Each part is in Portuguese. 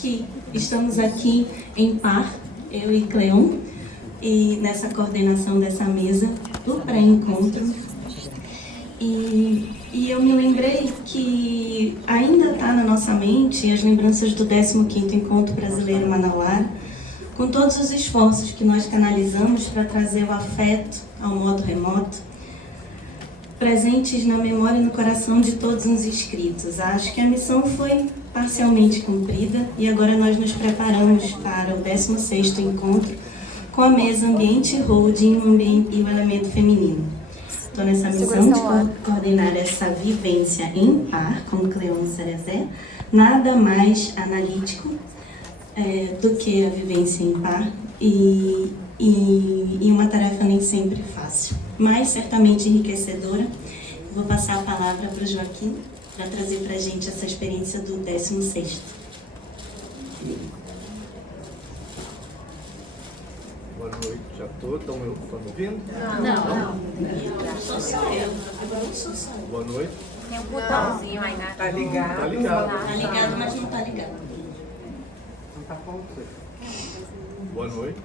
que estamos aqui em par, eu e Cleon, e nessa coordenação dessa mesa do pré-encontro. E eu me lembrei que ainda está na nossa mente as lembranças do 15º Encontro Brasileiro Manauara, com todos os esforços que nós canalizamos para trazer o afeto ao modo remoto, presentes na memória e no coração de todos os inscritos. Acho que a missão foi parcialmente cumprida e agora nós nos preparamos para o 16º encontro com a mesa Ambiente Holding e o elemento feminino. Estou nessa missão de coordenar essa vivência em par com Cleon Cerezé, nada mais analítico do que a vivência em par e uma tarefa nem sempre fácil, mas certamente enriquecedora. Vou passar a palavra para o Joaquim para trazer para a gente essa experiência do 16º. Boa noite a todos. Estão me ouvindo? Não. Sou eu. Boa noite. Tem um botãozinho aí na... Tá ligado. Tá ligado. Está ligado, mas não está ligado. Não tá falando. Boa noite.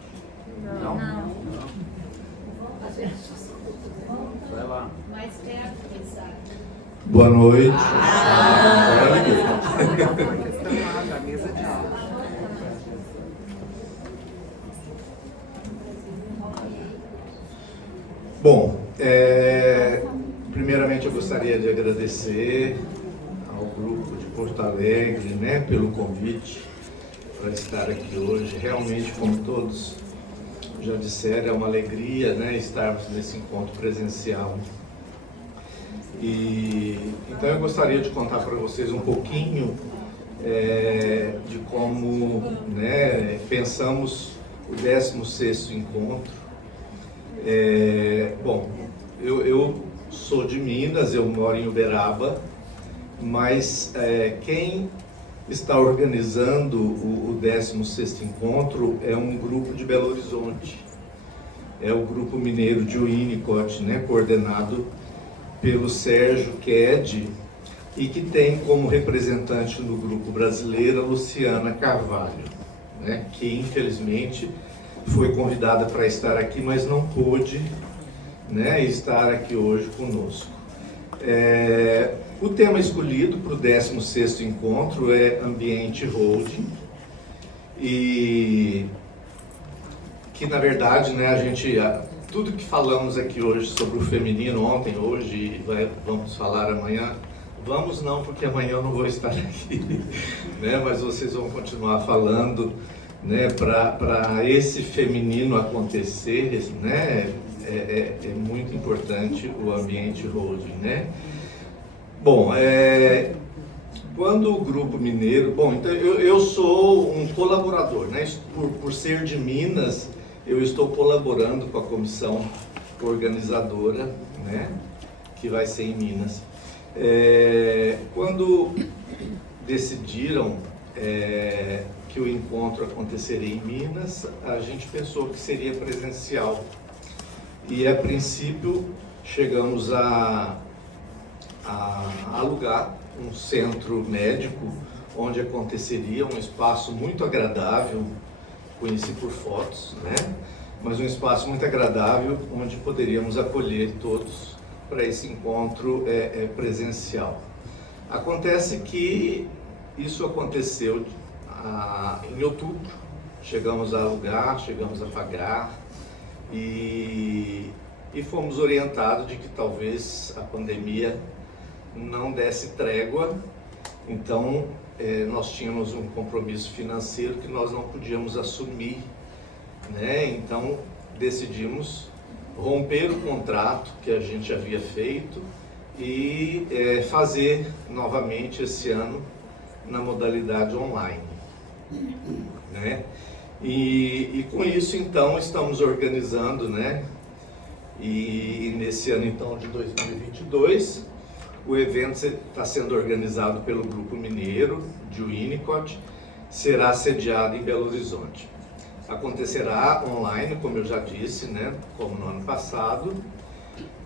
Não. Vai lá. Mais perto, quem sabe. Boa noite. Da mesa de aula. Bom, primeiramente eu gostaria de agradecer ao grupo de Porto Alegre, né, pelo convite para estar aqui hoje. Realmente, como todos já disseram, é uma alegria, né, estarmos nesse encontro presencial. Então eu gostaria de contar para vocês um pouquinho de como, né, pensamos o 16º encontro. Bom, eu sou de Minas, eu moro em Uberaba, mas quem está organizando o 16º encontro é um grupo de Belo Horizonte. É o Grupo Mineiro de Winnicott, né, coordenado pelo Sérgio Ked, e que tem como representante no grupo brasileiro a Luciana Carvalho, né, que infelizmente foi convidada para estar aqui, mas não pôde, né, estar aqui hoje conosco. O tema escolhido para o 16º encontro é Ambiente Holding, e que na verdade, né, tudo que falamos aqui hoje sobre o feminino, ontem, hoje, vamos falar amanhã, vamos não, porque amanhã eu não vou estar aqui, né, mas vocês vão continuar falando, né, para esse feminino acontecer, né, é muito importante o ambiente holding, né. Bom, quando o Grupo Mineiro, bom, então eu sou um colaborador, né, por ser de Minas, eu estou colaborando com a comissão organizadora, né, que vai ser em Minas. Quando decidiram que o encontro aconteceria em Minas, a gente pensou que seria presencial. E a princípio chegamos a alugar um centro médico onde aconteceria, um espaço muito agradável, conheci por fotos, né? Mas um espaço muito agradável onde poderíamos acolher todos para esse encontro presencial. Acontece que isso aconteceu em outubro, chegamos a alugar, chegamos a pagar e fomos orientados de que talvez a pandemia não desse trégua, então nós tínhamos um compromisso financeiro que nós não podíamos assumir, né? Então decidimos romper o contrato que a gente havia feito e fazer novamente esse ano na modalidade online, né? E com isso então estamos organizando, né? E nesse ano então de 2022 o evento está sendo organizado pelo Grupo Mineiro de Winnicott, será sediado em Belo Horizonte. Acontecerá online, como eu já disse, né, como no ano passado,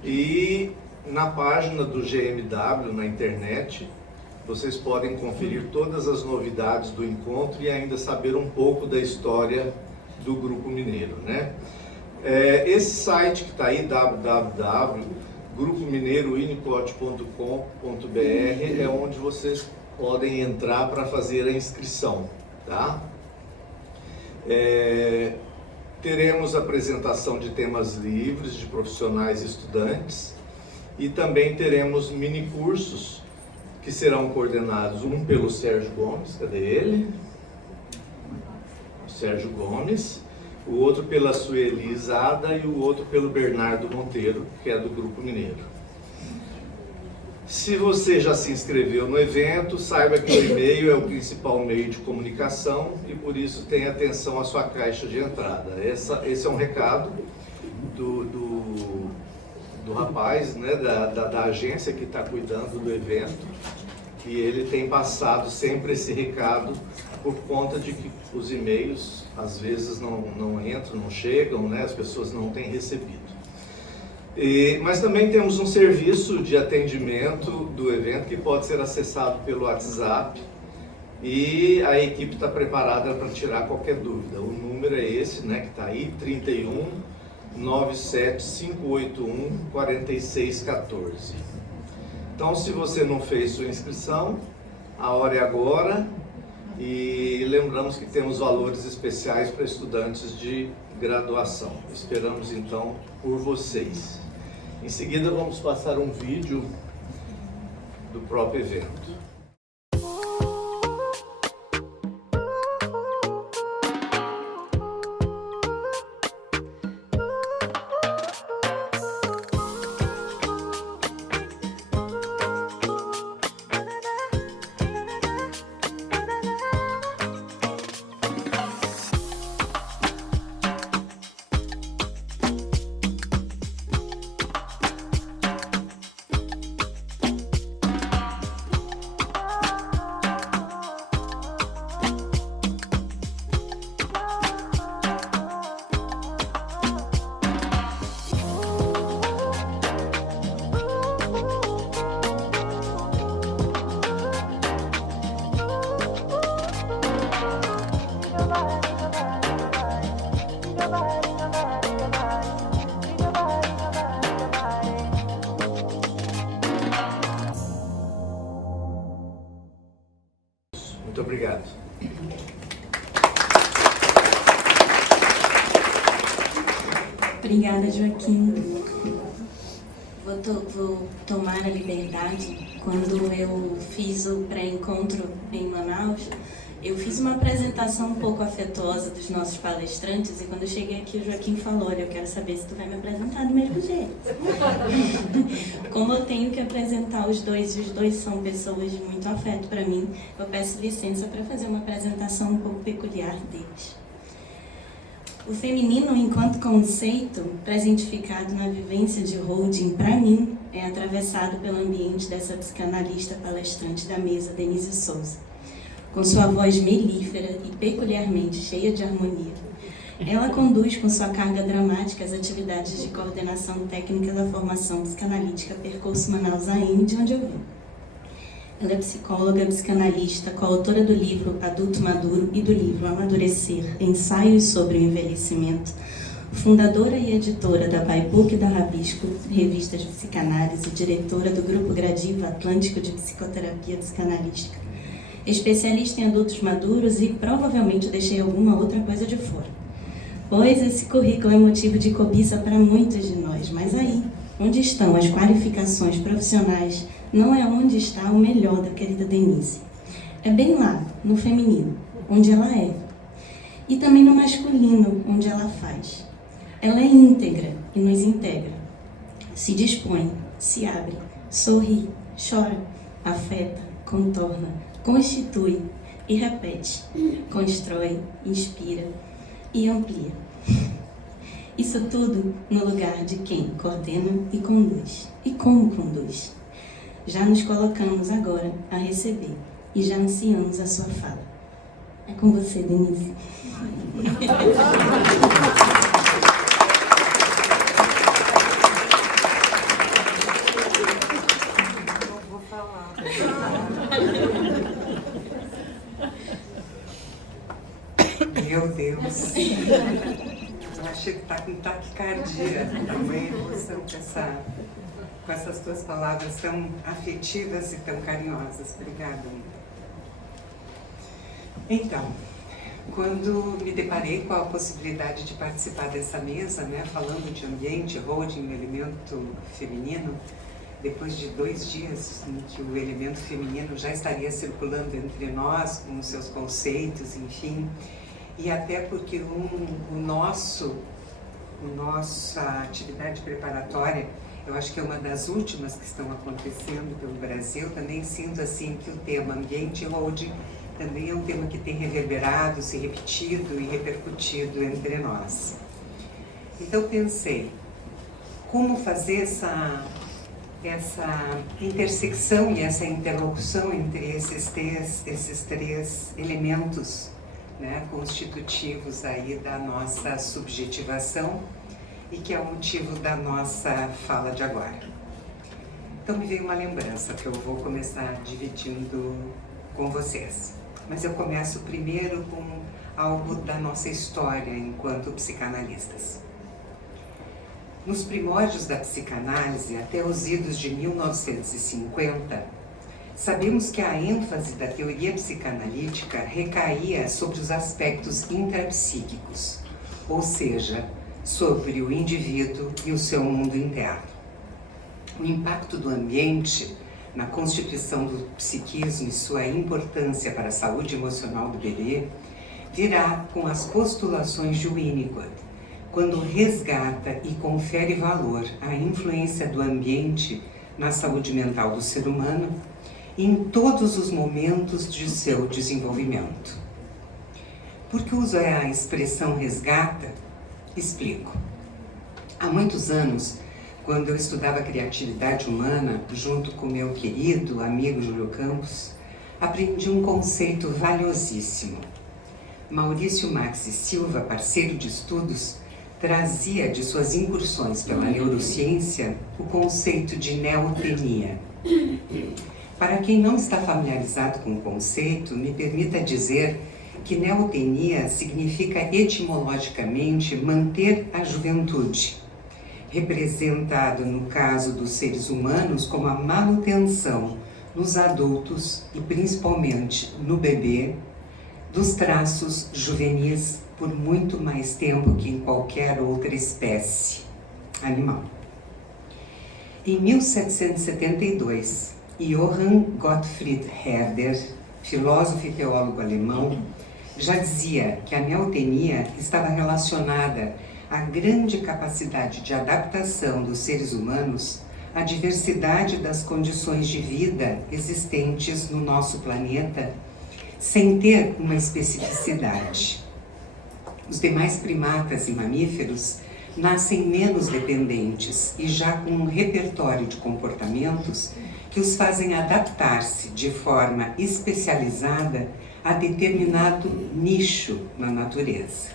e na página do GMW na internet vocês podem conferir todas as novidades do encontro e ainda saber um pouco da história do Grupo Mineiro, né? Esse site que está aí, www.grupomineiroinipot.com.br, é onde vocês podem entrar para fazer a inscrição, tá? Teremos apresentação de temas livres de profissionais e estudantes e também teremos mini cursos que serão coordenados, um pelo Sérgio Gomes, cadê ele? O Sérgio Gomes, o outro pela Sueli Zada e o outro pelo Bernardo Monteiro, que é do Grupo Mineiro. Se você já se inscreveu no evento, saiba que o e-mail é o principal meio de comunicação e por isso tenha atenção à sua caixa de entrada. Esse é um recado do rapaz, né, da agência que está cuidando do evento, e ele tem passado sempre esse recado por conta de que os e-mails às vezes não entram, não chegam, né, as pessoas não têm recebido. Mas também temos um serviço de atendimento do evento que pode ser acessado pelo WhatsApp e a equipe está preparada para tirar qualquer dúvida. O número é esse, né, que está aí, 31 97 581 4614. Então, se você não fez sua inscrição, a hora é agora, e lembramos que temos valores especiais para estudantes de graduação. Esperamos então por vocês. Em seguida vamos passar um vídeo do próprio evento. Muito obrigado. Obrigada, Joaquim. Vou tomar a liberdade. Quando eu fiz o pré-encontro em Manaus, eu fiz uma apresentação um pouco afetuosa dos nossos palestrantes e quando eu cheguei aqui o Joaquim falou, olha, eu quero saber se tu vai me apresentar do mesmo jeito. Como eu tenho que apresentar os dois e os dois são pessoas de muito afeto para mim, eu peço licença para fazer uma apresentação um pouco peculiar deles. O feminino, enquanto conceito, presentificado na vivência de Holding, para mim, é atravessado pelo ambiente dessa psicanalista palestrante da mesa, Denise Souza. Com sua voz melífera e peculiarmente cheia de harmonia, ela conduz com sua carga dramática as atividades de coordenação técnica da formação psicanalítica Percurso Manaus AM, de onde eu vim. Ela é psicóloga, psicanalista, coautora do livro Adulto Maduro e do livro Amadurecer, Ensaios sobre o Envelhecimento, fundadora e editora da Bybook e da Rabisco, revista de psicanálise, diretora do Grupo Gradiva Atlântico de Psicoterapia Psicanalística, especialista em adultos maduros e provavelmente deixei alguma outra coisa de fora. Pois esse currículo é motivo de cobiça para muitos de nós, mas aí, onde estão as qualificações profissionais, não é onde está o melhor da querida Denise. É bem lá, no feminino, onde ela é. E também no masculino, onde ela faz. Ela é íntegra e nos integra. Se dispõe, se abre, sorri, chora, afeta, contorna, constitui e repete, constrói, inspira e amplia. Isso tudo no lugar de quem coordena e conduz. E como conduz? Já nos colocamos agora a receber e já ansiamos a sua fala. É com você, Denise. Não vou falar. tá com taquicardia, tamanha emoção com essas tuas palavras tão afetivas e tão carinhosas. Obrigada. Então, quando me deparei com a possibilidade de participar dessa mesa, né, falando de ambiente, holding, elemento feminino, depois de 2 dias em que o elemento feminino já estaria circulando entre nós, com os seus conceitos, enfim, e até porque nossa atividade preparatória, eu acho que é uma das últimas que estão acontecendo pelo Brasil, também sinto assim que o tema ambiente holding também é um tema que tem reverberado, se repetido e repercutido entre nós. Então pensei, como fazer essa intersecção e essa interlocução entre esses três elementos, né, constitutivos aí da nossa subjetivação e que é o motivo da nossa fala de agora. Então me veio uma lembrança que eu vou começar dividindo com vocês. Mas eu começo primeiro com algo da nossa história enquanto psicanalistas. Nos primórdios da psicanálise, até os idos de 1950, sabemos que a ênfase da teoria psicanalítica recaía sobre os aspectos intrapsíquicos, ou seja, sobre o indivíduo e o seu mundo interno. O impacto do ambiente na constituição do psiquismo e sua importância para a saúde emocional do bebê virá com as postulações de Winnicott, quando resgata e confere valor à influência do ambiente na saúde mental do ser humano em todos os momentos de seu desenvolvimento. Por que uso a expressão resgata? Explico. Há muitos anos, quando eu estudava criatividade humana, junto com meu querido amigo Júlio Campos, aprendi um conceito valiosíssimo. Maurício Maxi Silva, parceiro de estudos, trazia de suas incursões pela neurociência o conceito de neotenia. Para quem não está familiarizado com o conceito, me permita dizer que neotenia significa etimologicamente manter a juventude, representado no caso dos seres humanos como a manutenção nos adultos e principalmente no bebê dos traços juvenis por muito mais tempo que em qualquer outra espécie animal. Em 1772, Johann Gottfried Herder, filósofo e teólogo alemão, já dizia que a neotenia estava relacionada à grande capacidade de adaptação dos seres humanos à diversidade das condições de vida existentes no nosso planeta, sem ter uma especificidade. Os demais primatas e mamíferos nascem menos dependentes e já com um repertório de comportamentos que os fazem adaptar-se de forma especializada a determinado nicho na natureza.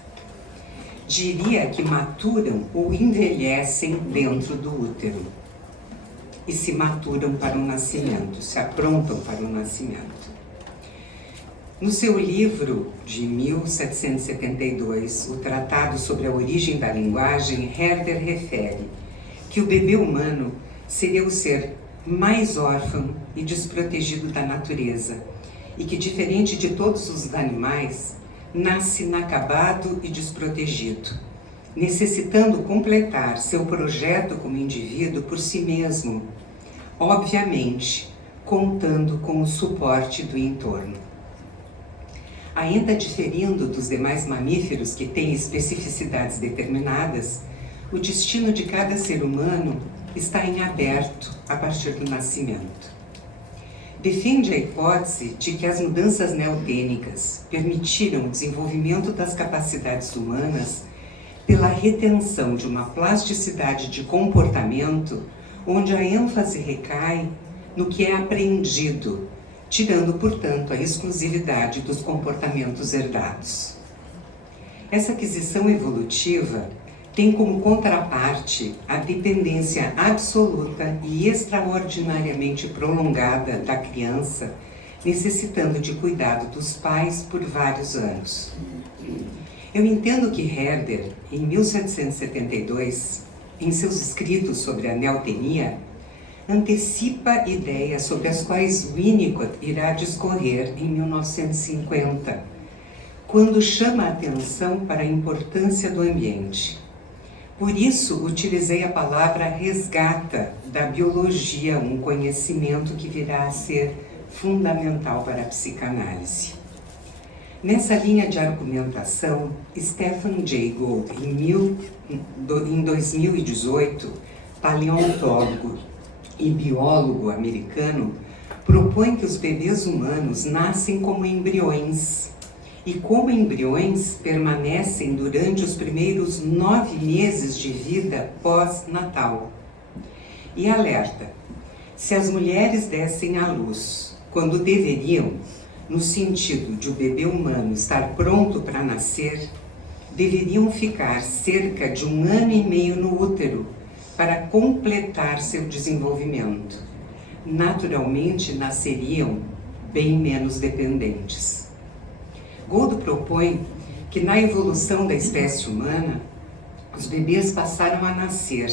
Diria que maturam ou envelhecem dentro do útero e se maturam para o nascimento, se aprontam para o nascimento. No seu livro de 1772, o Tratado sobre a Origem da Linguagem, Herder refere que o bebê humano seria o ser mais órfão e desprotegido da natureza e que, diferente de todos os animais, nasce inacabado e desprotegido, necessitando completar seu projeto como indivíduo por si mesmo, obviamente, contando com o suporte do entorno. Ainda diferindo dos demais mamíferos que têm especificidades determinadas, o destino de cada ser humano está em aberto a partir do nascimento. Defende a hipótese de que as mudanças neotênicas permitiram o desenvolvimento das capacidades humanas pela retenção de uma plasticidade de comportamento onde a ênfase recai no que é aprendido, tirando, portanto, a exclusividade dos comportamentos herdados. Essa aquisição evolutiva tem como contraparte a dependência absoluta e extraordinariamente prolongada da criança, necessitando de cuidado dos pais por vários anos. Eu entendo que Herder, em 1772, em seus escritos sobre a neotenia, antecipa ideias sobre as quais Winnicott irá discorrer em 1950, quando chama a atenção para a importância do ambiente. Por isso, utilizei a palavra resgata da biologia, um conhecimento que virá a ser fundamental para a psicanálise. Nessa linha de argumentação, Stephen Jay Gould, em 2018, paleontólogo e biólogo americano, propõe que os bebês humanos nascem como embriões e, como embriões, permanecem durante os primeiros 9 meses de vida pós-natal. E alerta: se as mulheres dessem à luz quando deveriam, no sentido de o bebê humano estar pronto para nascer, deveriam ficar cerca de 1 ano e meio no útero para completar seu desenvolvimento. Naturalmente, nasceriam bem menos dependentes. Gould propõe que na evolução da espécie humana, os bebês passaram a nascer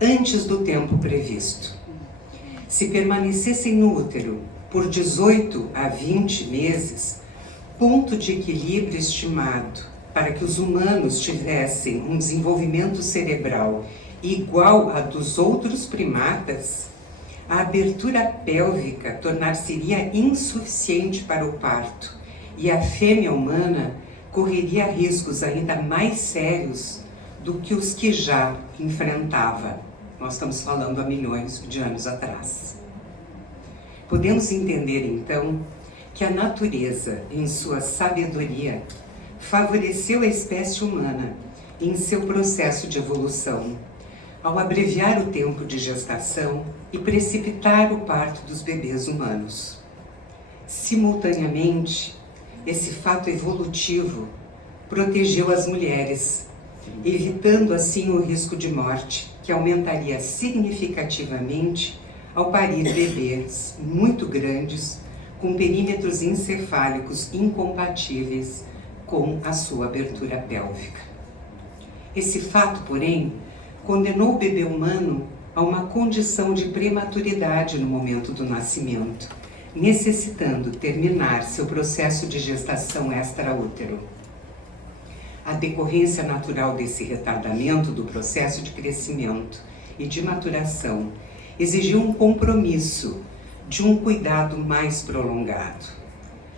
antes do tempo previsto. Se permanecessem no útero por 18 a 20 meses, ponto de equilíbrio estimado para que os humanos tivessem um desenvolvimento cerebral igual a dos outros primatas, a abertura pélvica tornar-se-ia insuficiente para o parto e a fêmea humana correria riscos ainda mais sérios do que os que já enfrentava. Nós estamos falando há milhões de anos atrás. Podemos entender, então, que a natureza, em sua sabedoria, favoreceu a espécie humana em seu processo de evolução, ao abreviar o tempo de gestação e precipitar o parto dos bebês humanos. Simultaneamente, esse fato evolutivo protegeu as mulheres, evitando assim o risco de morte, que aumentaria significativamente ao parir bebês muito grandes, com perímetros encefálicos incompatíveis com a sua abertura pélvica. Esse fato, porém, condenou o bebê humano a uma condição de prematuridade no momento do nascimento, necessitando terminar seu processo de gestação extraútero. A decorrência natural desse retardamento do processo de crescimento e de maturação exigiu um compromisso de um cuidado mais prolongado.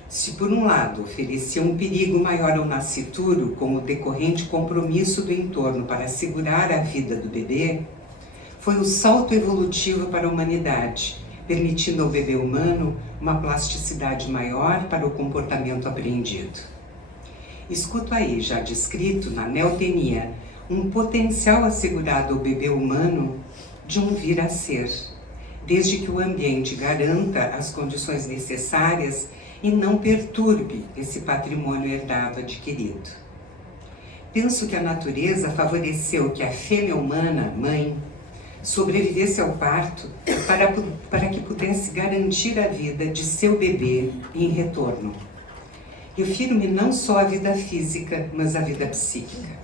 Se por um lado oferecia um perigo maior ao nascituro, como decorrente compromisso do entorno para assegurar a vida do bebê, foi o salto evolutivo para a humanidade, permitindo ao bebê humano uma plasticidade maior para o comportamento aprendido. Escuto aí, já descrito na neotenia, um potencial assegurado ao bebê humano de um vir a ser, desde que o ambiente garanta as condições necessárias e não perturbe esse patrimônio herdado adquirido. Penso que a natureza favoreceu que a fêmea humana, mãe, sobrevivesse ao parto para que pudesse garantir a vida de seu bebê em retorno. Refiro-me não só à vida física, mas à vida psíquica.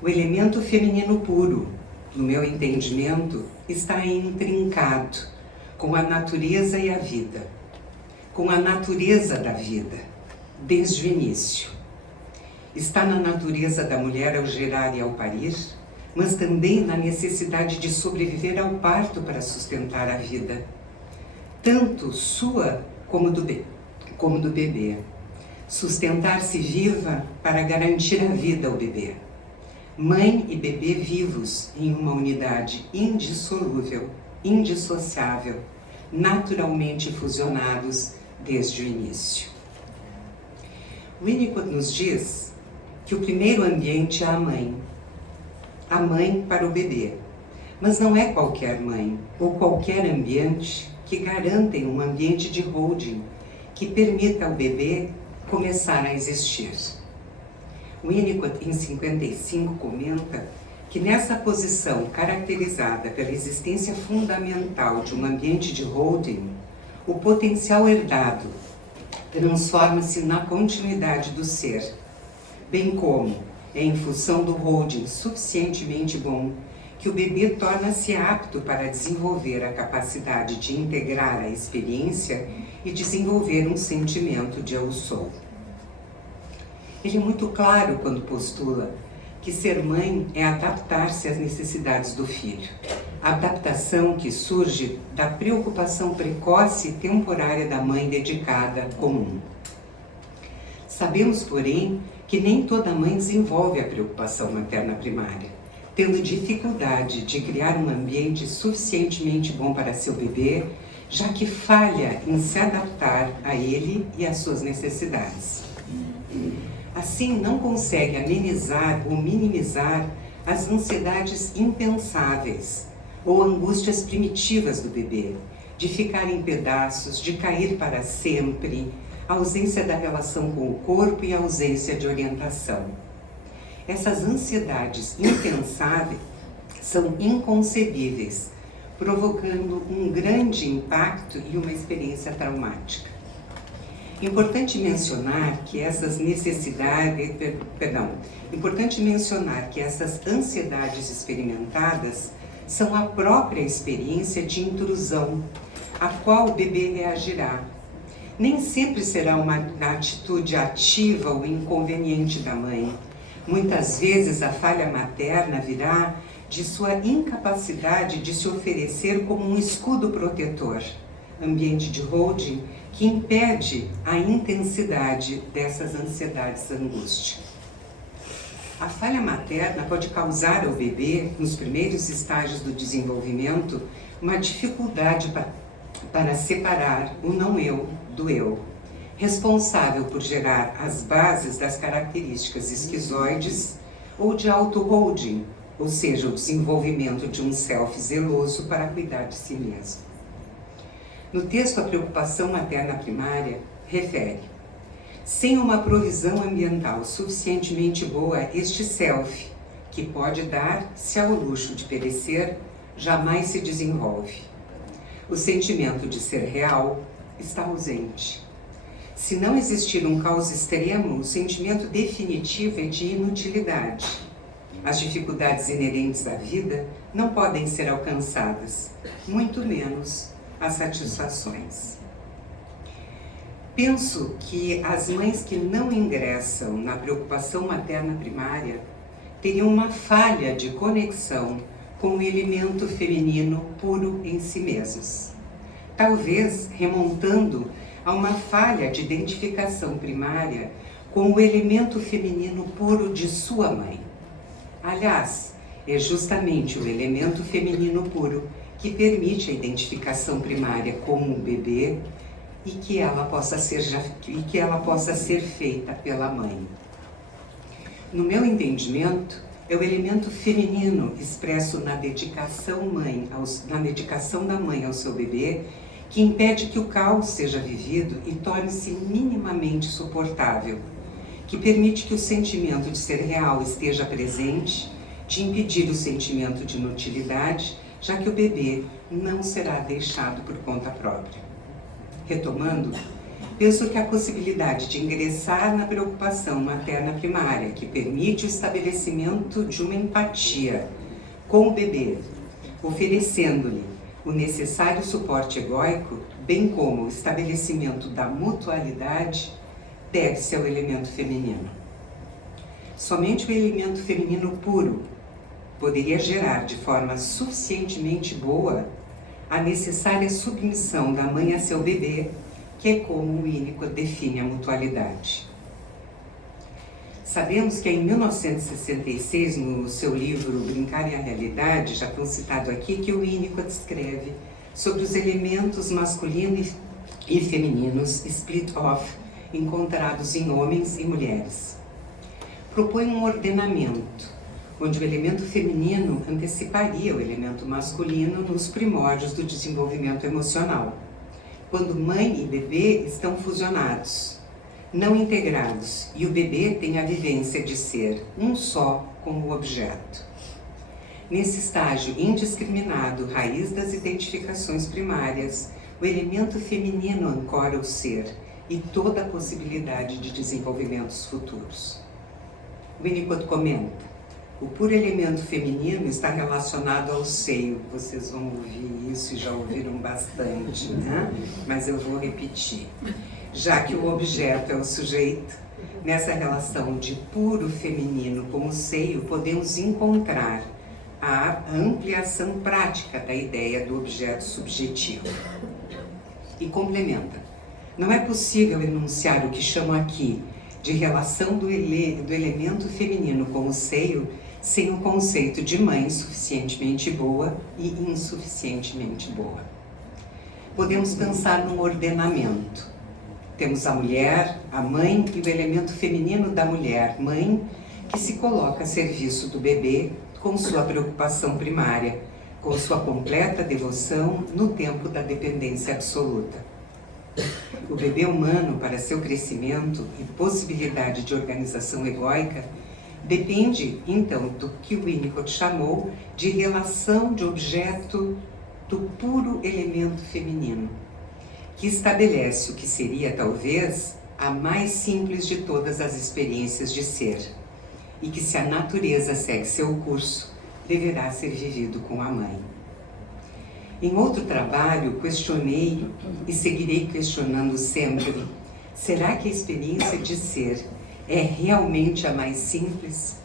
O elemento feminino puro, no meu entendimento, está intrincado com a natureza e a vida, com a natureza da vida, desde o início. Está na natureza da mulher ao gerar e ao parir, mas também na necessidade de sobreviver ao parto para sustentar a vida, tanto sua como do bebê. Sustentar-se viva para garantir a vida ao bebê. Mãe e bebê vivos em uma unidade indissolúvel, indissociável, naturalmente fusionados desde o início. Winnicott nos diz que o primeiro ambiente é a mãe para o bebê, mas não é qualquer mãe ou qualquer ambiente que garantem um ambiente de holding que permita ao bebê começar a existir. Winnicott, em 55, comenta que nessa posição caracterizada pela existência fundamental de um ambiente de holding, o potencial herdado transforma-se na continuidade do ser, bem como é em função do holding suficientemente bom que o bebê torna-se apto para desenvolver a capacidade de integrar a experiência e desenvolver um sentimento de eu sou. Ele é muito claro quando postula que ser mãe é adaptar-se às necessidades do filho. A adaptação que surge da preocupação precoce e temporária da mãe dedicada comum. Sabemos, porém, que nem toda mãe desenvolve a preocupação materna primária, tendo dificuldade de criar um ambiente suficientemente bom para seu bebê, já que falha em se adaptar a ele e às suas necessidades. Assim, não consegue amenizar ou minimizar as ansiedades impensáveis ou angústias primitivas do bebê, de ficar em pedaços, de cair para sempre, a ausência da relação com o corpo e a ausência de orientação. Essas ansiedades impensáveis são inconcebíveis, provocando um grande impacto e uma experiência traumática. Importante mencionar que essas ansiedades experimentadas são a própria experiência de intrusão, a qual o bebê reagirá. Nem sempre será uma atitude ativa ou inconveniente da mãe. Muitas vezes a falha materna virá de sua incapacidade de se oferecer como um escudo protetor, ambiente de holding que impede a intensidade dessas ansiedades e angústia. A falha materna pode causar ao bebê, nos primeiros estágios do desenvolvimento, uma dificuldade para separar o não-eu do eu, responsável por gerar as bases das características esquizoides ou de auto-holding, ou seja, o desenvolvimento de um self zeloso para cuidar de si mesmo. No texto, a preocupação materna primária refere: sem uma provisão ambiental suficientemente boa, este self, que pode dar-se ao luxo de perecer, jamais se desenvolve. O sentimento de ser real está ausente. Se não existir um caos extremo, o sentimento definitivo é de inutilidade. As dificuldades inerentes à vida não podem ser alcançadas, muito menos as satisfações. Penso que as mães que não ingressam na preocupação materna primária teriam uma falha de conexão com o elemento feminino puro em si mesmas. Talvez remontando a uma falha de identificação primária com o elemento feminino puro de sua mãe. Aliás, é justamente o elemento feminino puro que permite a identificação primária com o bebê e que ela possa ser feita pela mãe. No meu entendimento, é o elemento feminino expresso na dedicação da mãe ao seu bebê que impede que o caos seja vivido e torne-se minimamente suportável, que permite que o sentimento de ser real esteja presente, de impedir o sentimento de inutilidade, já que o bebê não será deixado por conta própria. Retomando, penso que a possibilidade de ingressar na preocupação materna primária, que permite o estabelecimento de uma empatia com o bebê, oferecendo-lhe o necessário suporte egóico, bem como o estabelecimento da mutualidade, deve-se ao elemento feminino. Somente o elemento feminino puro poderia gerar de forma suficientemente boa a necessária submissão da mãe a seu bebê, que é como o Winnicott define a mutualidade. Sabemos que em 1966, no seu livro Brincar e a Realidade, já foi citado aqui, que o Winnicott escreve sobre os elementos masculino e femininos split-off encontrados em homens e mulheres. Propõe um ordenamento onde o elemento feminino anteciparia o elemento masculino nos primórdios do desenvolvimento emocional, quando mãe e bebê estão fusionados, não integrados, e o bebê tem a vivência de ser um só com o objeto. Nesse estágio indiscriminado, raiz das identificações primárias, o elemento feminino ancora o ser e toda a possibilidade de desenvolvimentos futuros. Winnicott comenta: o puro elemento feminino está relacionado ao seio. Vocês vão ouvir isso e já ouviram bastante, né? Mas eu vou repetir. Já que o objeto é o sujeito, nessa relação de puro feminino com o seio, podemos encontrar a ampliação prática da ideia do objeto subjetivo. E complementa: não é possível enunciar o que chamo aqui de relação do elemento feminino com o seio sem o conceito de mãe suficientemente boa e insuficientemente boa. Podemos pensar num ordenamento. Temos a mulher, a mãe e o elemento feminino da mulher, mãe, que se coloca a serviço do bebê com sua preocupação primária, com sua completa devoção no tempo da dependência absoluta. O bebê humano, para seu crescimento e possibilidade de organização egóica, depende, então, do que Winnicott chamou de relação de objeto do puro elemento feminino, que estabelece o que seria, talvez, a mais simples de todas as experiências de ser, e que, se a natureza segue seu curso, deverá ser vivido com a mãe. Em outro trabalho, questionei e seguirei questionando sempre: será que a experiência de ser é realmente a mais simples?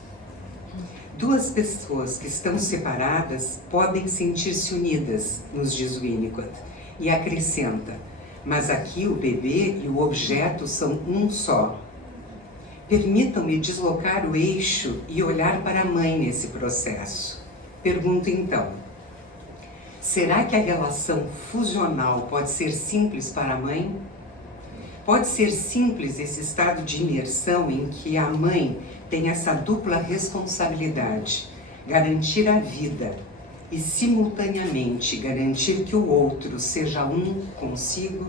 Duas pessoas que estão separadas podem sentir-se unidas, nos diz Winnicott, e acrescenta: mas aqui o bebê e o objeto são um só. Permitam-me deslocar o eixo e olhar para a mãe nesse processo. Pergunto então: será que a relação fusional pode ser simples para a mãe? Pode ser simples esse estado de imersão em que a mãe tem essa dupla responsabilidade, garantir a vida e, simultaneamente, garantir que o outro seja um consigo?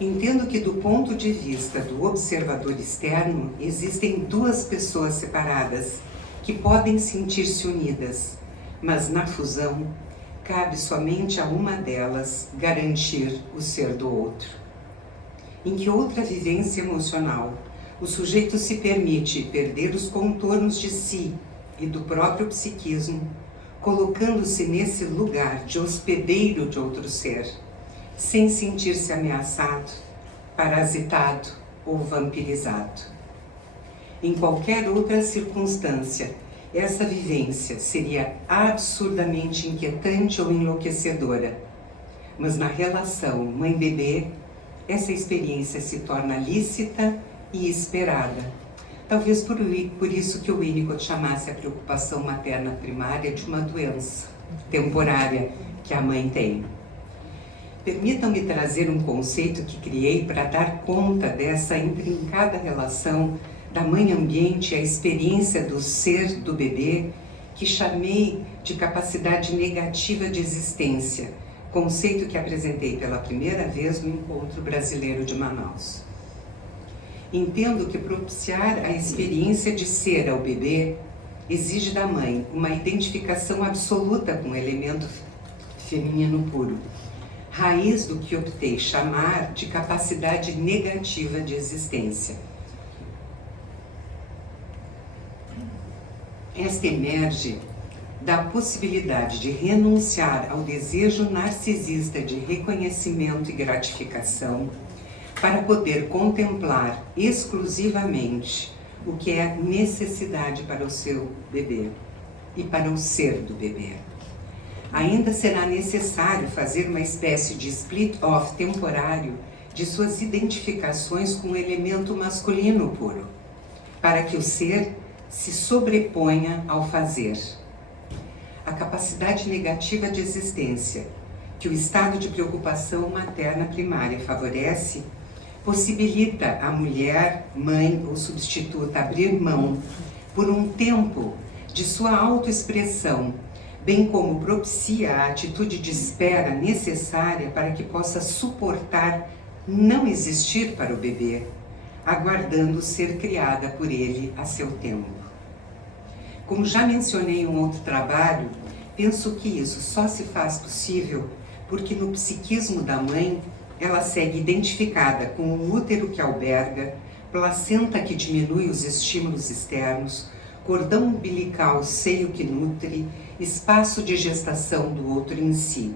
Entendo que, do ponto de vista do observador externo, existem duas pessoas separadas que podem sentir-se unidas, mas na fusão cabe somente a uma delas garantir o ser do outro. Em que outra vivência emocional o sujeito se permite perder os contornos de si e do próprio psiquismo, colocando-se nesse lugar de hospedeiro de outro ser, sem sentir-se ameaçado, parasitado ou vampirizado. Em qualquer outra circunstância, essa vivência seria absurdamente inquietante ou enlouquecedora. Mas na relação mãe-bebê, essa experiência se torna lícita e esperada. Talvez por isso que o Winnicott chamasse a preocupação materna primária de uma doença temporária que a mãe tem. Permitam-me trazer um conceito que criei para dar conta dessa intrincada relação da mãe ambiente e a experiência do ser do bebê, que chamei de capacidade negativa de existência, conceito que apresentei pela primeira vez no Encontro Brasileiro de Manaus. Entendo que propiciar a experiência de ser ao bebê exige da mãe uma identificação absoluta com o elemento feminino puro, raiz do que optei chamar de capacidade negativa de existência. Esta emerge da possibilidade de renunciar ao desejo narcisista de reconhecimento e gratificação para poder contemplar exclusivamente o que é necessidade para o seu bebê e para o ser do bebê. Ainda será necessário fazer uma espécie de split-off temporário de suas identificações com o elemento masculino puro, para que o ser se sobreponha ao fazer. A capacidade negativa de existência que o estado de preocupação materna primária favorece possibilita a mulher, mãe ou substituta abrir mão, por um tempo, de sua autoexpressão, bem como propicia a atitude de espera necessária para que possa suportar não existir para o bebê, aguardando ser criada por ele a seu tempo. Como já mencionei em um outro trabalho, penso que isso só se faz possível porque no psiquismo da mãe ela segue identificada com o útero que alberga, placenta que diminui os estímulos externos, cordão umbilical, seio que nutre, espaço de gestação do outro em si.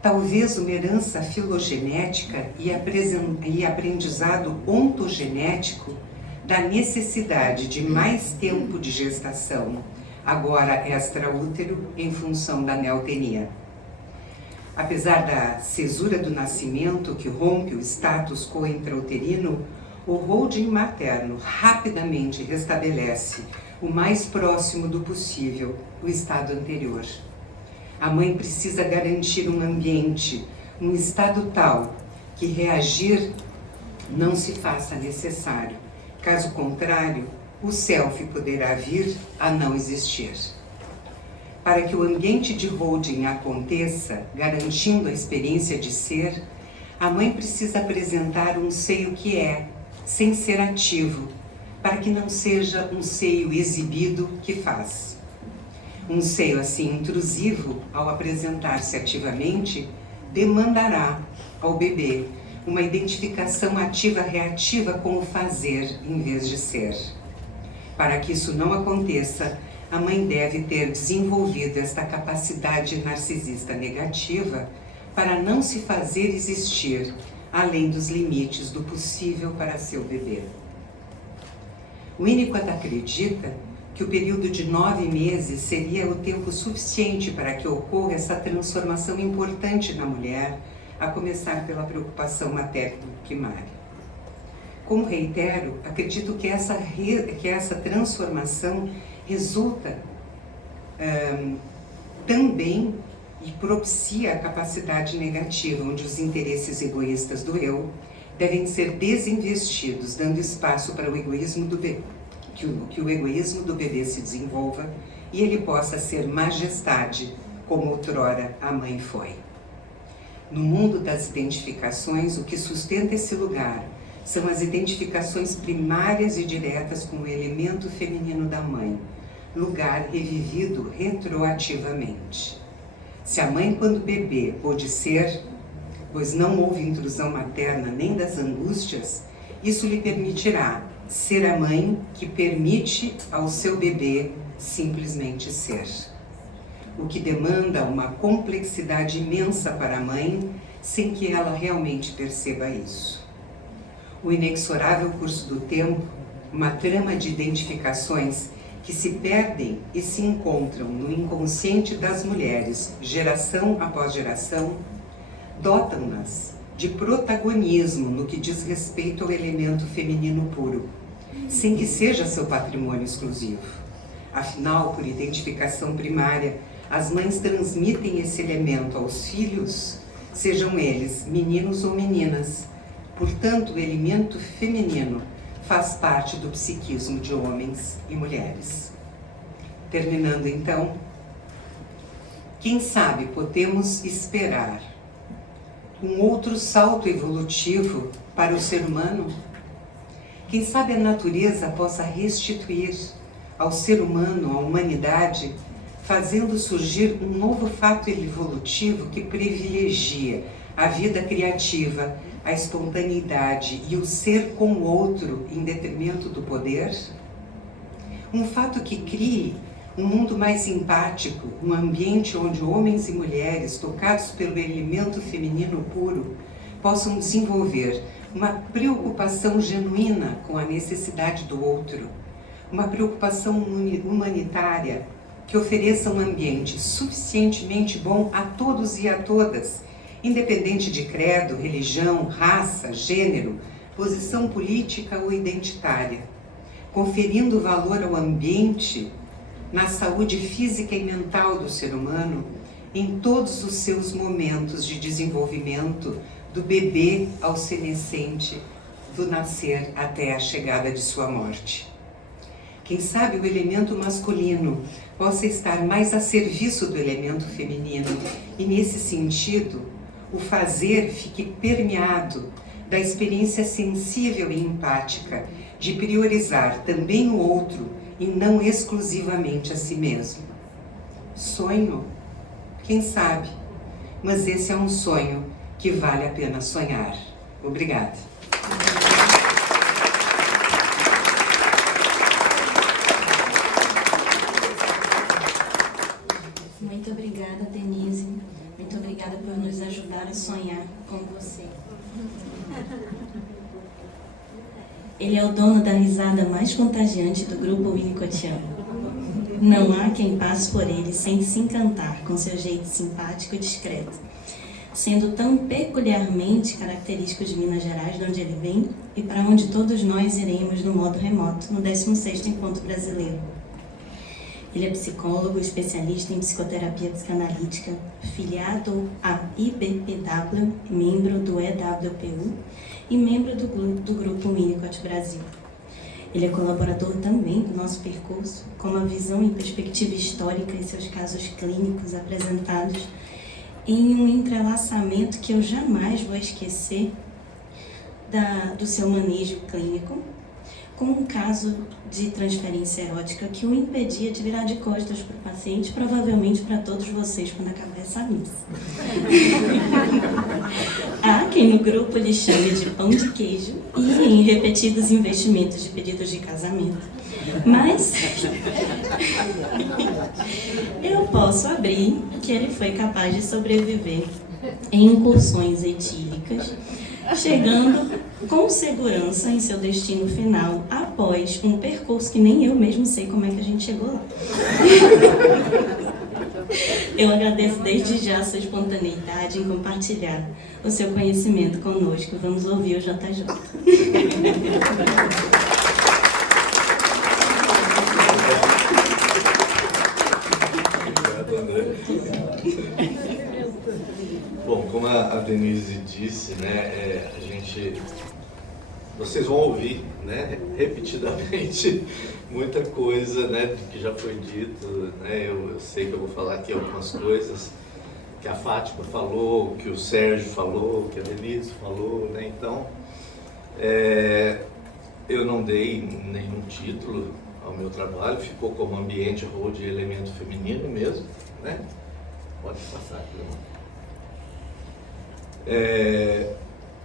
Talvez uma herança filogenética e aprendizado ontogenético da necessidade de mais tempo de gestação, agora extraútero, em função da neotenia. Apesar da cesura do nascimento que rompe o status quo intrauterino, o holding materno rapidamente restabelece o mais próximo do possível o estado anterior. A mãe precisa garantir um ambiente, um estado tal que reagir não se faça necessário. Caso contrário, o self poderá vir a não existir. Para que o ambiente de holding aconteça, garantindo a experiência de ser, a mãe precisa apresentar um seio que é, sem ser ativo, para que não seja um seio exibido que faz. Um seio assim intrusivo, ao apresentar-se ativamente, demandará ao bebê uma identificação ativa-reativa com o fazer em vez de ser. Para que isso não aconteça, a mãe deve ter desenvolvido esta capacidade narcisista negativa para não se fazer existir além dos limites do possível para seu bebê. Winnicott acredita que o período de 9 meses seria o tempo suficiente para que ocorra essa transformação importante na mulher, a começar pela preocupação materno-primária. Como reitero, acredito que essa transformação resulta também e propicia a capacidade negativa, onde os interesses egoístas do eu devem ser desinvestidos, dando espaço para o egoísmo do bebê, que o egoísmo do bebê se desenvolva e ele possa ser majestade, como outrora a mãe foi. No mundo das identificações, o que sustenta esse lugar são as identificações primárias e diretas com o elemento feminino da mãe, lugar revivido retroativamente. Se a mãe, quando bebê, pôde ser, pois não houve intrusão materna nem das angústias, isso lhe permitirá ser a mãe que permite ao seu bebê simplesmente ser. O que demanda uma complexidade imensa para a mãe, sem que ela realmente perceba isso. O inexorável curso do tempo, uma trama de identificações que se perdem e se encontram no inconsciente das mulheres, geração após geração, dotam-nas de protagonismo no que diz respeito ao elemento feminino puro, sem que seja seu patrimônio exclusivo. Afinal, por identificação primária, as mães transmitem esse elemento aos filhos, sejam eles meninos ou meninas. Portanto, o elemento feminino faz parte do psiquismo de homens e mulheres. Terminando então, quem sabe podemos esperar um outro salto evolutivo para o ser humano? Quem sabe a natureza possa restituir ao ser humano, à humanidade, fazendo surgir um novo fato evolutivo que privilegia a vida criativa, a espontaneidade e o ser com o outro em detrimento do poder? Um fato que crie um mundo mais empático, um ambiente onde homens e mulheres, tocados pelo elemento feminino puro, possam desenvolver uma preocupação genuína com a necessidade do outro, uma preocupação humanitária que ofereça um ambiente suficientemente bom a todos e a todas, independente de credo, religião, raça, gênero, posição política ou identitária, conferindo valor ao ambiente, na saúde física e mental do ser humano, em todos os seus momentos de desenvolvimento, do bebê ao senescente, do nascer até a chegada de sua morte. Quem sabe o elemento masculino possa estar mais a serviço do elemento feminino e, nesse sentido, o fazer fique permeado da experiência sensível e empática de priorizar também o outro e não exclusivamente a si mesmo. Sonho? Quem sabe? Mas esse é um sonho que vale a pena sonhar. Obrigada. Muito obrigada, Denise. Muito obrigada por nos ajudar a sonhar com você. Ele é o dono da risada mais contagiante do grupo Winnicottiano. Não há quem passe por ele sem se encantar com seu jeito simpático e discreto. Sendo tão peculiarmente característico de Minas Gerais, de onde ele vem, e para onde todos nós iremos no modo remoto, no 16º Encontro Brasileiro. Ele é psicólogo, especialista em psicoterapia psicanalítica, filiado à IBPW, membro do EWPU e membro do Grupo Winnicott Brasil. Ele é colaborador também do nosso percurso, com uma visão em perspectiva histórica e seus casos clínicos apresentados em um entrelaçamento que eu jamais vou esquecer do seu manejo clínico, com um caso de transferência erótica que o impedia de virar de costas para o paciente, provavelmente para todos vocês quando acabar essa missa. Há quem no grupo lhe chame de pão de queijo e em repetidos investimentos de pedidos de casamento. Mas eu posso abrir que ele foi capaz de sobreviver em incursões etílicas, chegando com segurança em seu destino final, após um percurso que nem eu mesmo sei como é que a gente chegou lá. Eu agradeço desde já a sua espontaneidade em compartilhar o seu conhecimento conosco. Vamos ouvir o JJ. Obrigado, André. Bom, como a Denise disse, né, vocês vão ouvir, né, repetidamente muita coisa, né, que já foi dito, né, eu sei que eu vou falar aqui algumas coisas que a Fátima falou, que o Sérgio falou, que a Denise falou, né, então eu não dei nenhum título ao meu trabalho, ficou como ambiente rol de elemento feminino mesmo, né, pode passar aqui,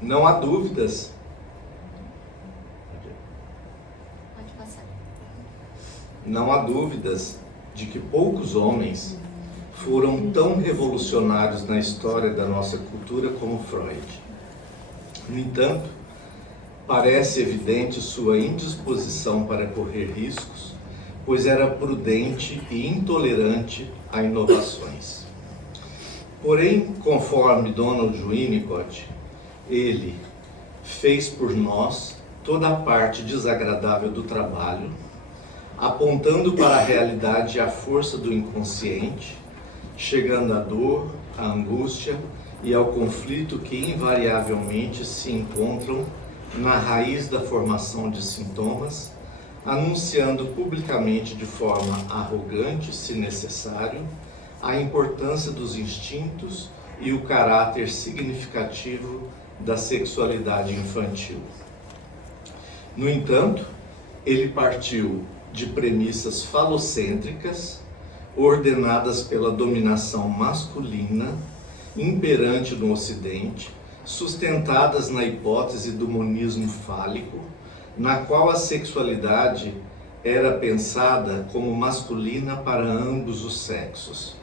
não há dúvidas. Pode passar. Não há dúvidas de que poucos homens foram tão revolucionários na história da nossa cultura como Freud. No entanto, parece evidente sua indisposição para correr riscos, pois era prudente e intolerante a inovações. Porém, conforme Donald Winnicott, ele fez por nós toda a parte desagradável do trabalho, apontando para a realidade e a força do inconsciente, chegando à dor, à angústia e ao conflito que invariavelmente se encontram na raiz da formação de sintomas, anunciando publicamente de forma arrogante, se necessário, a importância dos instintos e o caráter significativo da sexualidade infantil. No entanto, ele partiu de premissas falocêntricas, ordenadas pela dominação masculina, imperante no Ocidente, sustentadas na hipótese do monismo fálico, na qual a sexualidade era pensada como masculina para ambos os sexos.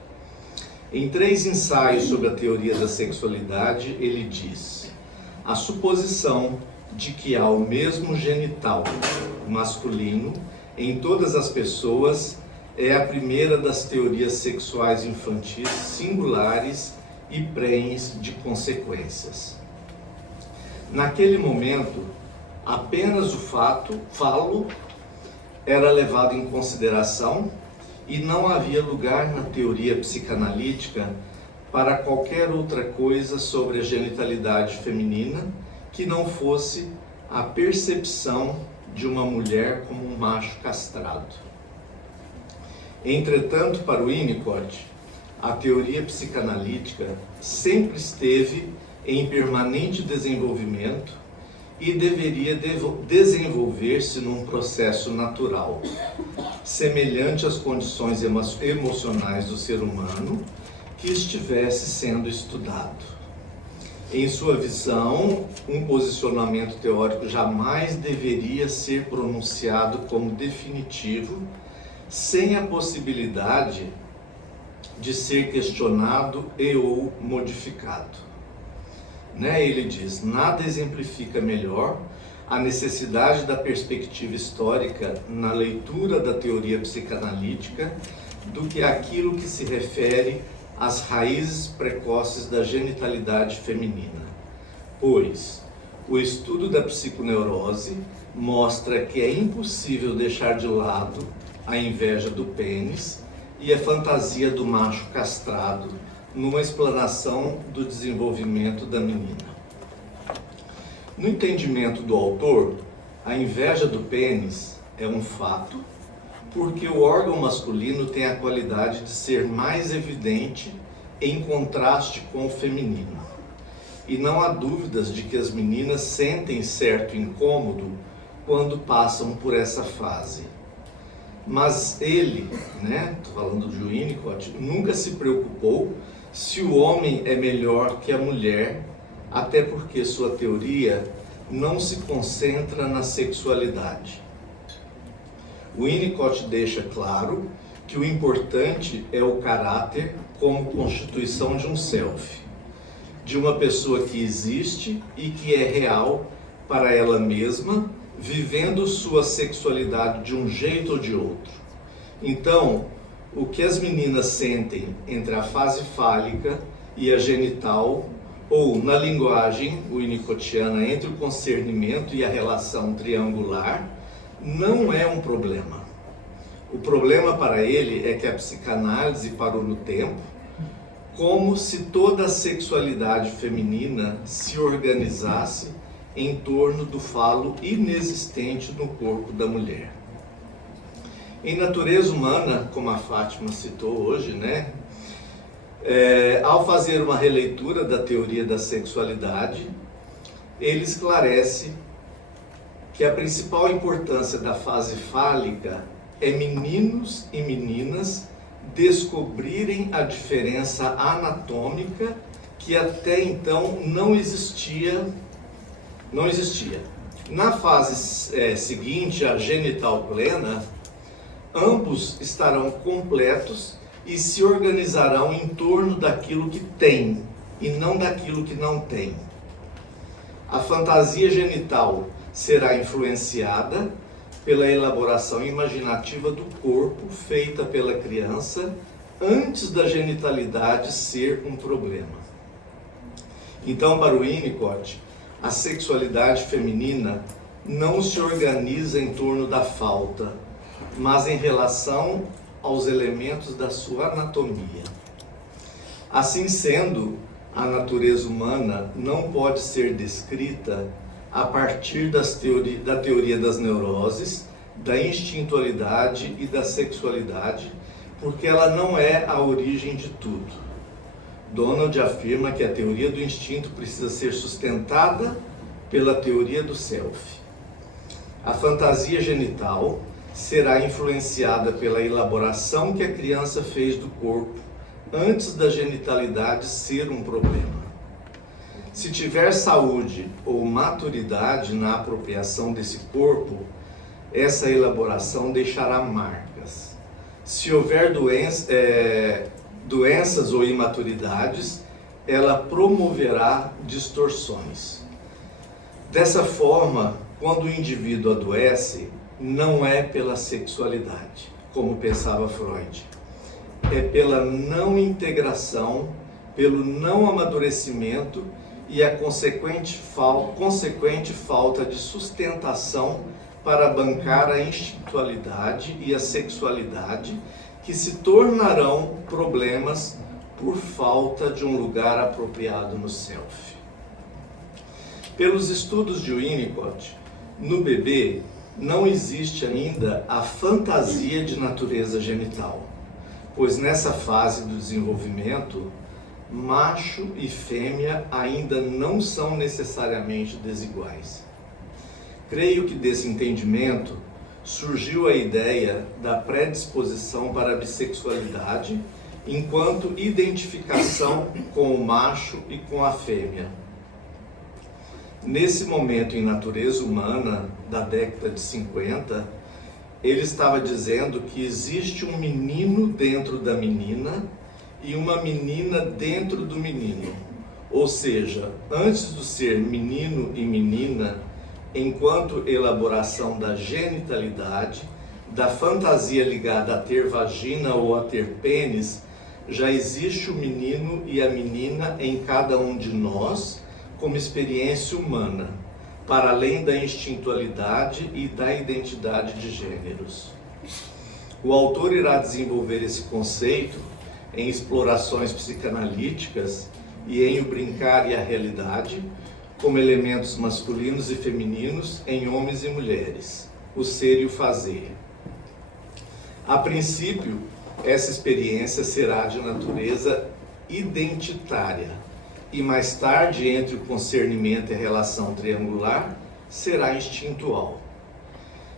Em 3 ensaios sobre a teoria da sexualidade, ele diz: a suposição de que há o mesmo genital masculino em todas as pessoas é a primeira das teorias sexuais infantis singulares e prenhes de consequências. Naquele momento, apenas o falo era levado em consideração e não havia lugar na teoria psicanalítica para qualquer outra coisa sobre a genitalidade feminina que não fosse a percepção de uma mulher como um macho castrado. Entretanto, para o Winnicott, a teoria psicanalítica sempre esteve em permanente desenvolvimento e deveria desenvolver-se num processo natural, semelhante às condições emocionais do ser humano que estivesse sendo estudado. Em sua visão, um posicionamento teórico jamais deveria ser pronunciado como definitivo, sem a possibilidade de ser questionado e ou modificado. Ele diz: nada exemplifica melhor a necessidade da perspectiva histórica na leitura da teoria psicanalítica do que aquilo que se refere às raízes precoces da genitalidade feminina, pois o estudo da psiconeurose mostra que é impossível deixar de lado a inveja do pênis e a fantasia do macho castrado numa explanação do desenvolvimento da menina. No entendimento do autor, a inveja do pênis é um fato, porque o órgão masculino tem a qualidade de ser mais evidente em contraste com o feminino. E não há dúvidas de que as meninas sentem certo incômodo quando passam por essa fase. Mas ele, estou falando de Winnicott, nunca se preocupou se o homem é melhor que a mulher, até porque sua teoria não se concentra na sexualidade. Winnicott deixa claro que o importante é o caráter como constituição de um self, de uma pessoa que existe e que é real para ela mesma, vivendo sua sexualidade de um jeito ou de outro. Então, o que as meninas sentem entre a fase fálica e a genital, ou na linguagem winnicottiana, entre o concernimento e a relação triangular, não é um problema. O problema para ele é que a psicanálise parou no tempo, como se toda a sexualidade feminina se organizasse em torno do falo inexistente no corpo da mulher. Em Natureza Humana, como a Fátima citou hoje, ao fazer uma releitura da teoria da sexualidade, ele esclarece que a principal importância da fase fálica é meninos e meninas descobrirem a diferença anatômica que até então não existia. Na fase seguinte, a genital plena, ambos estarão completos e se organizarão em torno daquilo que tem e não daquilo que não tem. A fantasia genital será influenciada pela elaboração imaginativa do corpo feita pela criança antes da genitalidade ser um problema. Então, para o Winnicott, a sexualidade feminina não se organiza em torno da falta, mas em relação aos elementos da sua anatomia. Assim sendo, a natureza humana não pode ser descrita a partir da teoria das neuroses, da instintualidade e da sexualidade, porque ela não é a origem de tudo. Donald afirma que a teoria do instinto precisa ser sustentada pela teoria do self. A fantasia genital será influenciada pela elaboração que a criança fez do corpo antes da genitalidade ser um problema. Se tiver saúde ou maturidade na apropriação desse corpo, essa elaboração deixará marcas. Se houver doenças ou imaturidades, ela promoverá distorções. Dessa forma, quando o indivíduo adoece, não é pela sexualidade, como pensava Freud. É pela não integração, pelo não amadurecimento e a consequente falta de sustentação para bancar a instintualidade e a sexualidade, que se tornarão problemas por falta de um lugar apropriado no self. Pelos estudos de Winnicott, no bebê não existe ainda a fantasia de natureza genital, pois nessa fase do desenvolvimento, macho e fêmea ainda não são necessariamente desiguais. Creio que desse entendimento surgiu a ideia da predisposição para a bissexualidade enquanto identificação com o macho e com a fêmea. Nesse momento em Natureza Humana, da década de 50, ele estava dizendo que existe um menino dentro da menina e uma menina dentro do menino. Ou seja, antes do ser menino e menina, enquanto elaboração da genitalidade, da fantasia ligada a ter vagina ou a ter pênis, já existe o menino e a menina em cada um de nós como experiência humana, para além da instintualidade e da identidade de gêneros. O autor irá desenvolver esse conceito em explorações psicanalíticas e em O Brincar e a Realidade, como elementos masculinos e femininos em homens e mulheres, o ser e o fazer. A princípio, essa experiência será de natureza identitária e mais tarde, entre o concernimento e a relação triangular, será instintual.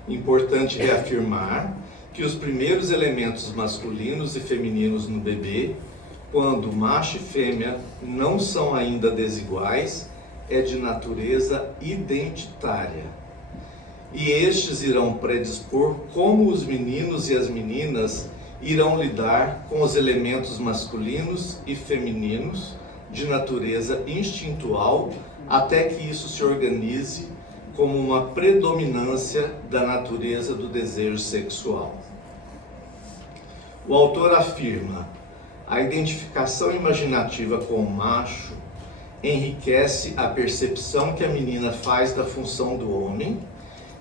Importante reafirmar que os primeiros elementos masculinos e femininos no bebê, quando macho e fêmea não são ainda desiguais, é de natureza identitária. E estes irão predispor como os meninos e as meninas irão lidar com os elementos masculinos e femininos de natureza instintual, até que isso se organize como uma predominância da natureza do desejo sexual. O autor afirma: a identificação imaginativa com o macho enriquece a percepção que a menina faz da função do homem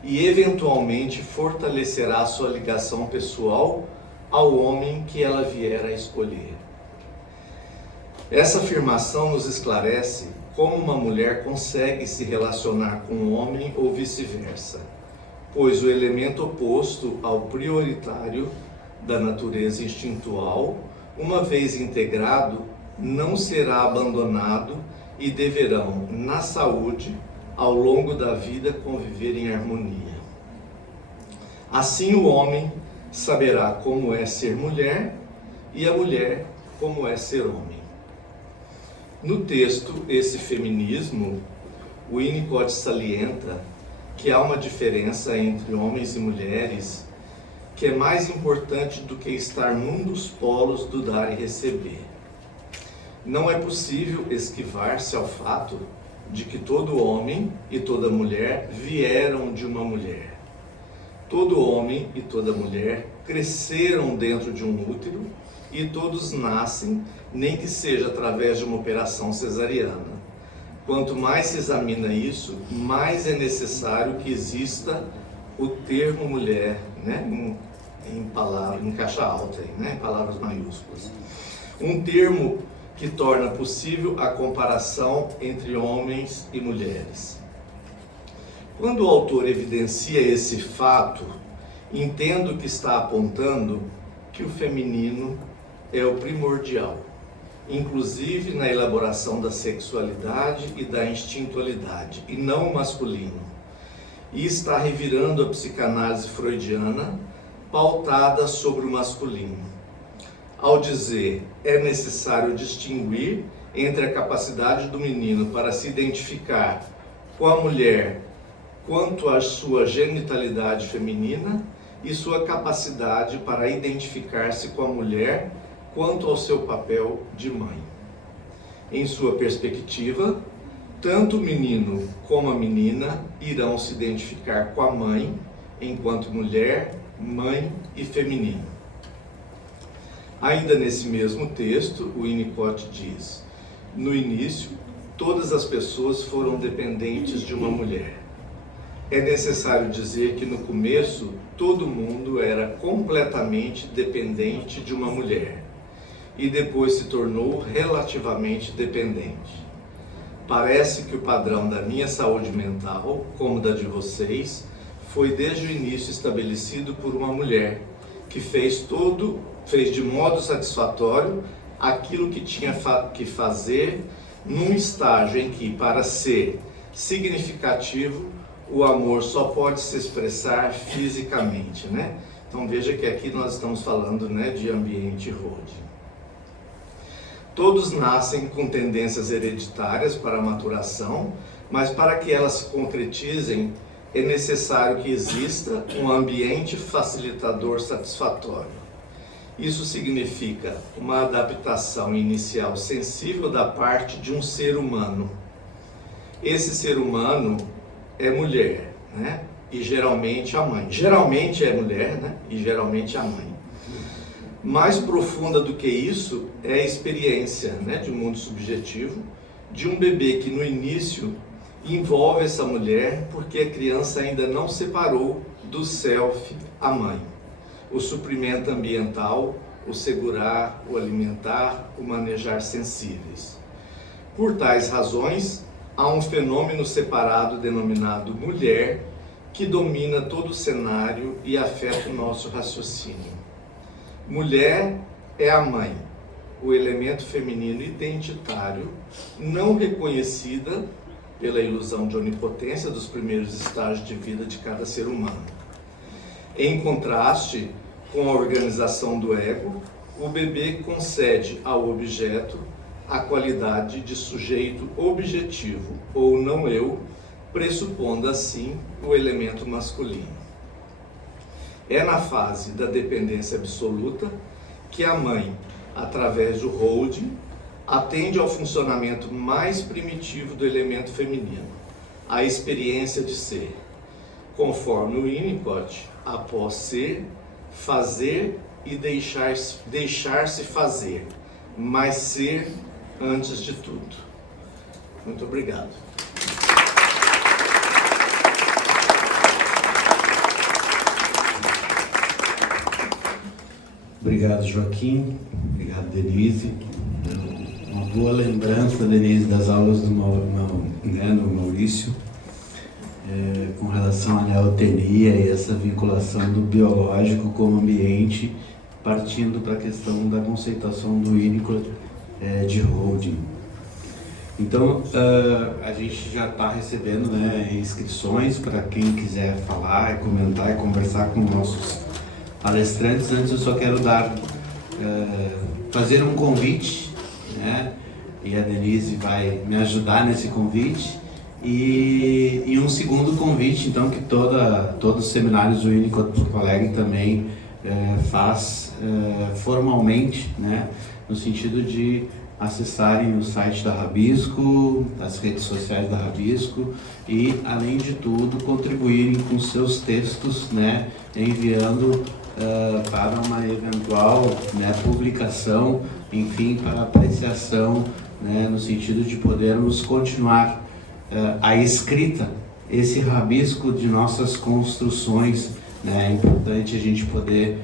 e eventualmente fortalecerá sua ligação pessoal ao homem que ela vier a escolher. Essa afirmação nos esclarece como uma mulher consegue se relacionar com um homem ou vice-versa, pois o elemento oposto ao prioritário da natureza instintual, uma vez integrado, não será abandonado e deverão, na saúde, ao longo da vida, conviver em harmonia. Assim, o homem saberá como é ser mulher e a mulher como é ser homem. No texto Esse Feminismo, o Winnicott salienta que há uma diferença entre homens e mulheres que é mais importante do que estar num dos polos do dar e receber. Não é possível esquivar-se ao fato de que todo homem e toda mulher vieram de uma mulher. Todo homem e toda mulher cresceram dentro de um útero e todos nascem, nem que seja através de uma operação cesariana. Quanto mais se examina isso, mais é necessário que exista o termo mulher, né, em caixa alta, né, em palavras maiúsculas. Um termo que torna possível a comparação entre homens e mulheres. Quando o autor evidencia esse fato, entendo que está apontando que o feminino é o primordial, inclusive na elaboração da sexualidade e da instintualidade, e não o masculino. E está revirando a psicanálise freudiana, pautada sobre o masculino, ao dizer é necessário distinguir entre a capacidade do menino para se identificar com a mulher quanto à sua genitalidade feminina e sua capacidade para identificar-se com a mulher quanto ao seu papel de mãe. Em sua perspectiva, tanto o menino como a menina irão se identificar com a mãe enquanto mulher, mãe e feminino. Ainda nesse mesmo texto, o Winnicott diz: no início, todas as pessoas foram dependentes de uma mulher. É necessário dizer que no começo, todo mundo era completamente dependente de uma mulher e depois se tornou relativamente dependente. Parece que o padrão da minha saúde mental, como da de vocês, foi desde o início estabelecido por uma mulher que fez de modo satisfatório aquilo que tinha que fazer num estágio em que, para ser significativo, o amor só pode se expressar fisicamente, né? Então veja que aqui nós estamos falando, né, de ambiente Rode. Todos nascem com tendências hereditárias para a maturação, mas para que elas se concretizem, é necessário que exista um ambiente facilitador satisfatório. Isso significa uma adaptação inicial sensível da parte de um ser humano. Esse ser humano é mulher, né? E geralmente a mãe. Geralmente é mulher, né? E geralmente a mãe. Mais profunda do que isso é a experiência, né, de um mundo subjetivo, de um bebê que no início envolve essa mulher porque a criança ainda não separou do self a mãe. O suprimento ambiental, o segurar, o alimentar, o manejar sensíveis. Por tais razões, há um fenômeno separado denominado mulher que domina todo o cenário e afeta o nosso raciocínio. Mulher é a mãe, o elemento feminino identitário, não reconhecida pela ilusão de onipotência dos primeiros estágios de vida de cada ser humano. Em contraste com a organização do ego, o bebê concede ao objeto a qualidade de sujeito objetivo, ou não eu, pressupondo assim o elemento masculino. É na fase da dependência absoluta que a mãe, através do holding, atende ao funcionamento mais primitivo do elemento feminino, a experiência de ser, conforme o Winnicott, após ser, fazer e deixar-se fazer, mas ser antes de tudo. Muito obrigado. Obrigado, Joaquim. Obrigado, Denise. Uma boa lembrança, Denise, das aulas do Maurício, com relação à neotenia e essa vinculação do biológico com o ambiente, partindo para a questão da conceituação do Winnicott de holding. Então, a gente já está recebendo, né, inscrições para quem quiser falar, comentar e conversar com nossos palestrantes. Antes eu só quero fazer um convite, né? E a Denise vai me ajudar nesse convite, e um segundo convite, então, que todos os seminários do Winnicott Porto Alegre também faz formalmente, né? No sentido de acessarem o site da Rabisco, as redes sociais da Rabisco e, além de tudo, contribuírem com seus textos, né? Enviando para uma eventual, né, publicação, enfim, para apreciação, né, no sentido de podermos continuar a escrita, esse rabisco de nossas construções, né? É importante a gente poder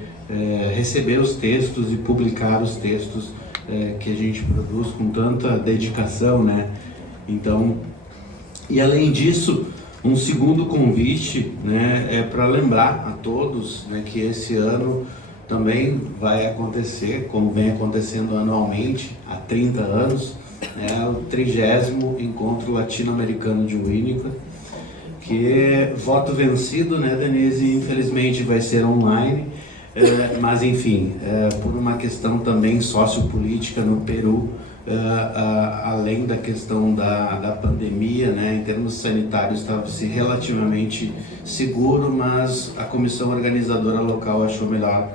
receber os textos e publicar os textos que a gente produz com tanta dedicação, né? Então, e além disso, um segundo convite, né, é para lembrar a todos, né, que esse ano também vai acontecer, como vem acontecendo anualmente há 30 anos, né, o 30º Encontro Latino-Americano de Winnicott, que é voto vencido, né, Denise? Infelizmente vai ser online, mas enfim, por uma questão também sociopolítica no Peru, além da questão da pandemia, né, em termos sanitários estava-se relativamente seguro, mas a comissão organizadora local achou melhor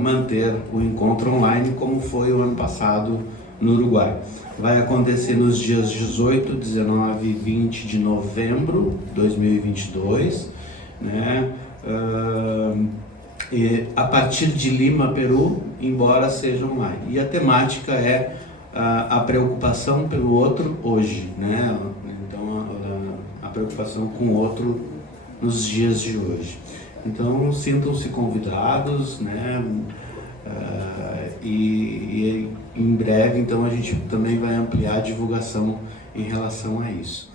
manter o encontro online, como foi o ano passado no Uruguai. Vai acontecer nos dias 18, 19 e 20 de novembro de 2022, né, e a partir de Lima, Peru, embora seja online. E a temática é a preocupação pelo outro hoje, né? Então, a preocupação com o outro nos dias de hoje. Então, sintam-se convidados, né? E em breve, então, a gente também vai ampliar a divulgação em relação a isso.